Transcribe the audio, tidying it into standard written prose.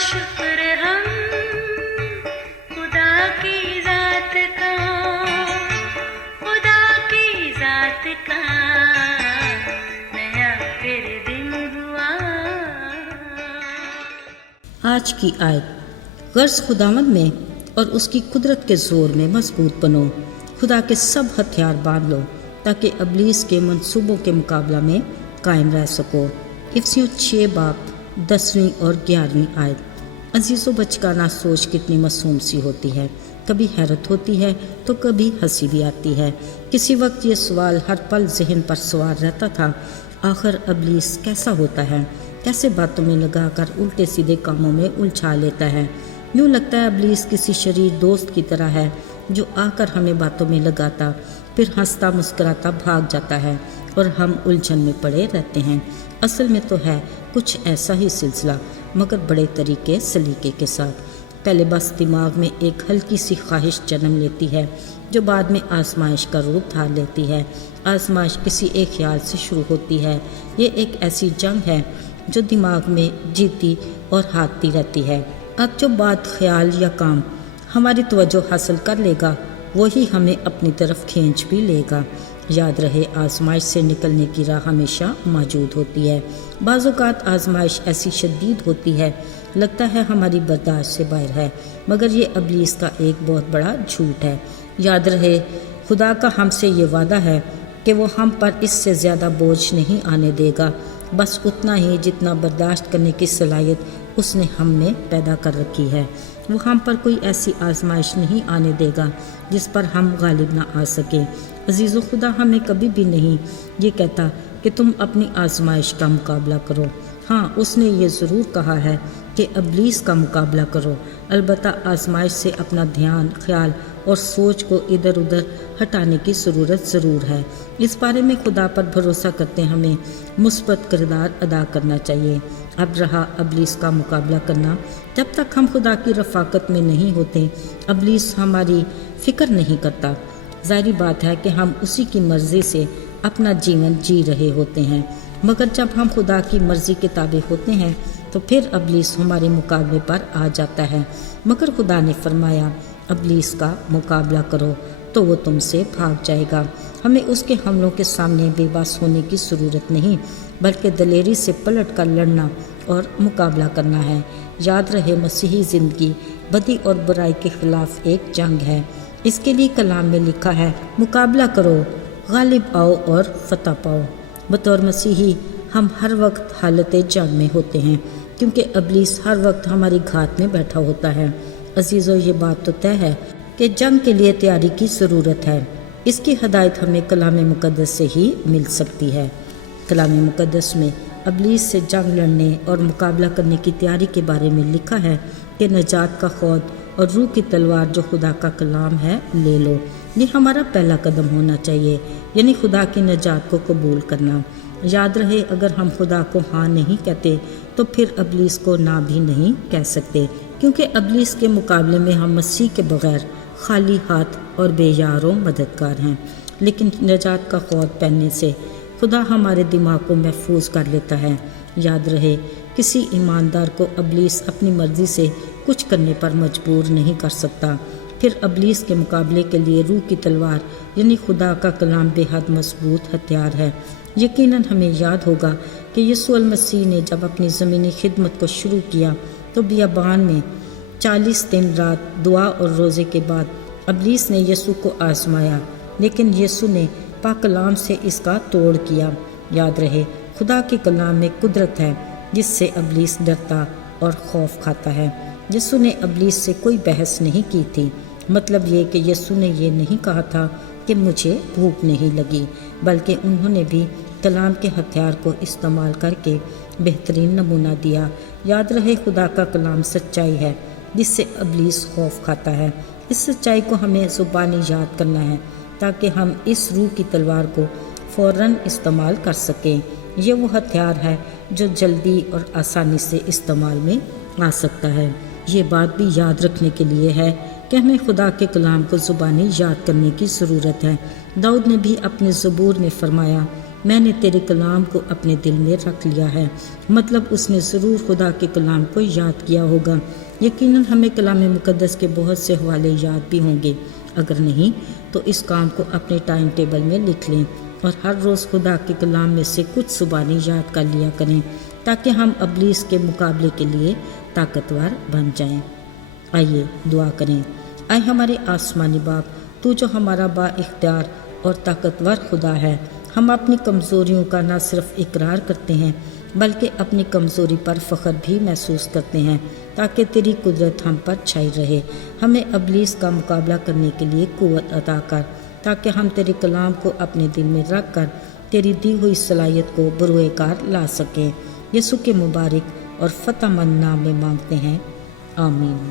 شکر ہم خدا کی ذات کا، خدا کی ذات کا نیا پھر دن ہوا۔ آج کی آیت، غرض خداوند میں اور اس کی قدرت کے زور میں مضبوط بنو، خدا کے سب ہتھیار باندھ لو تاکہ ابلیس کے منصوبوں کے مقابلہ میں قائم رہ سکو۔ افسیوں 6 باب 10ویں اور 11ویں آیت۔ عزیزو، بچگانہ سوچ کتنی معصوم سی ہوتی ہے، کبھی حیرت ہوتی ہے تو کبھی ہنسی بھی آتی ہے۔ کسی وقت یہ سوال ہر پل ذہن پر سوار رہتا تھا، آخر ابلیس کیسا ہوتا ہے، کیسے باتوں میں لگا کر الٹے سیدھے کاموں میں الجھا لیتا ہے۔ یوں لگتا ہے ابلیس کسی شریر دوست کی طرح ہے جو آ کر ہمیں باتوں میں لگاتا، پھر ہنستا مسکراتا بھاگ جاتا ہے اور ہم الجھن میں پڑے رہتے ہیں۔ اصل میں تو ہے کچھ ایسا ہی سلسلہ، مگر بڑے طریقے سلیقے کے ساتھ۔ پہلے بس دماغ میں ایک ہلکی سی خواہش جنم لیتی ہے جو بعد میں آزمائش کا روپ دھار لیتی ہے۔ آزمائش کسی ایک خیال سے شروع ہوتی ہے۔ یہ ایک ایسی جنگ ہے جو دماغ میں جیتی اور ہارتی رہتی ہے۔ اب جو بات، خیال یا کام ہماری توجہ حاصل کر لے گا وہی ہمیں اپنی طرف کھینچ بھی لے گا۔ یاد رہے، آزمائش سے نکلنے کی راہ ہمیشہ موجود ہوتی ہے۔ بعض اوقات آزمائش ایسی شدید ہوتی ہے لگتا ہے ہماری برداشت سے باہر ہے، مگر یہ ابلیس کا ایک بہت بڑا جھوٹ ہے۔ یاد رہے، خدا کا ہم سے یہ وعدہ ہے کہ وہ ہم پر اس سے زیادہ بوجھ نہیں آنے دے گا، بس اتنا ہی جتنا برداشت کرنے کی صلاحیت اس نے ہم میں پیدا کر رکھی ہے۔ وہ ہم پر کوئی ایسی آزمائش نہیں آنے دے گا جس پر ہم غالب نہ آ سکیں۔ عزیزو، خدا ہمیں کبھی بھی نہیں یہ کہتا کہ تم اپنی آزمائش کا مقابلہ کرو۔ ہاں، اس نے یہ ضرور کہا ہے کہ ابلیس کا مقابلہ کرو، البتہ آزمائش سے اپنا دھیان، خیال اور سوچ کو ادھر ادھر ہٹانے کی ضرورت ضرور ہے۔ اس بارے میں خدا پر بھروسہ کرتے ہمیں مثبت کردار ادا کرنا چاہیے۔ اب رہا ابلیس کا مقابلہ کرنا، جب تک ہم خدا کی رفاقت میں نہیں ہوتے ابلیس ہماری فکر نہیں کرتا۔ ظاہری بات ہے کہ ہم اسی کی مرضی سے اپنا جیون جی رہے ہوتے ہیں، مگر جب ہم خدا کی مرضی کے تابع ہوتے ہیں تو پھر ابلیس ہمارے مقابلے پر آ جاتا ہے۔ مگر خدا نے فرمایا، ابلیس کا مقابلہ کرو تو وہ تم سے بھاگ جائے گا۔ ہمیں اس کے حملوں کے سامنے بے بس ہونے کی ضرورت نہیں، بلکہ دلیری سے پلٹ کر لڑنا اور مقابلہ کرنا ہے۔ یاد رہے، مسیحی زندگی بدی اور برائی کے خلاف ایک جنگ ہے۔ اس کے لیے کلام میں لکھا ہے، مقابلہ کرو، غالب آؤ اور فتح پاؤ۔ بطور مسیحی ہم ہر وقت حالت جنگ میں ہوتے ہیں، کیونکہ ابلیس ہر وقت ہماری گھات میں بیٹھا ہوتا ہے۔ عزیزو، یہ بات تو طے ہے کہ جنگ کے لیے تیاری کی ضرورت ہے۔ اس کی ہدایت ہمیں کلام مقدس سے ہی مل سکتی ہے۔ کلام مقدس میں ابلیس سے جنگ لڑنے اور مقابلہ کرنے کی تیاری کے بارے میں لکھا ہے کہ نجات کا خود اور روح کی تلوار جو خدا کا کلام ہے لے لو۔ یہ ہمارا پہلا قدم ہونا چاہیے، یعنی خدا کی نجات کو قبول کرنا۔ یاد رہے، اگر ہم خدا کو ہاں نہیں کہتے تو پھر ابلیس کو نہ بھی نہیں کہہ سکتے، کیونکہ ابلیس کے مقابلے میں ہم مسیح کے بغیر خالی ہاتھ اور بے یار و مددگار ہیں۔ لیکن نجات کا خود پہننے سے خدا ہمارے دماغ کو محفوظ کر لیتا ہے۔ یاد رہے، کسی ایماندار کو ابلیس اپنی مرضی سے کچھ کرنے پر مجبور نہیں کر سکتا۔ پھر ابلیس کے مقابلے کے لیے روح کی تلوار یعنی خدا کا کلام بے حد مضبوط ہتھیار ہے۔ یقیناً ہمیں یاد ہوگا کہ یسوع المسیح نے جب اپنی زمینی خدمت کو شروع کیا تو بیابان میں 40 دن رات دعا اور روزے کے بعد ابلیس نے یسوع کو آزمایا، لیکن یسوع نے پاک کلام سے اس کا توڑ کیا۔ یاد رہے، خدا کے کلام میں قدرت ہے جس سے ابلیس ڈرتا اور خوف کھاتا ہے۔ یسوع نے ابلیس سے کوئی بحث نہیں کی تھی، مطلب یہ کہ یسوع نے یہ نہیں کہا تھا کہ مجھے بھوک نہیں لگی، بلکہ انہوں نے بھی کلام کے ہتھیار کو استعمال کر کے بہترین نمونہ دیا۔ یاد رہے، خدا کا کلام سچائی ہے جس سے ابلیس خوف کھاتا ہے۔ اس سچائی کو ہمیں زبانی یاد کرنا ہے تاکہ ہم اس روح کی تلوار کو فوراً استعمال کر سکیں۔ یہ وہ ہتھیار ہے جو جلدی اور آسانی سے استعمال میں آ سکتا ہے۔ یہ بات بھی یاد رکھنے کے لیے ہے کہ ہمیں خدا کے کلام کو زبانی یاد کرنے کی ضرورت ہے۔ داؤد نے بھی اپنے زبور میں فرمایا، میں نے تیرے کلام کو اپنے دل میں رکھ لیا ہے۔ مطلب اس نے ضرور خدا کے کلام کو یاد کیا ہوگا۔ یقیناً ہمیں کلام مقدس کے بہت سے حوالے یاد بھی ہوں گے، اگر نہیں تو اس کام کو اپنے ٹائم ٹیبل میں لکھ لیں اور ہر روز خدا کے کلام میں سے کچھ زبانی یاد کر لیا کریں تاکہ ہم ابلیس کے مقابلے کے لیے طاقتور بن جائیں۔ آئیے دعا کریں۔ اے ہمارے آسمانی باپ، تو جو ہمارا با اختیار اور طاقتور خدا ہے، ہم اپنی کمزوریوں کا نہ صرف اقرار کرتے ہیں بلکہ اپنی کمزوری پر فخر بھی محسوس کرتے ہیں تاکہ تیری قدرت ہم پر چھائی رہے۔ ہمیں ابلیس کا مقابلہ کرنے کے لیے قوت عطا کر تاکہ ہم تیرے کلام کو اپنے دل میں رکھ کر تیری دی ہوئی صلاحیت کو بروئے کار لا سکیں۔ یسوع کے مبارک اور فتح مند نام میں مانگتے ہیں، آمین۔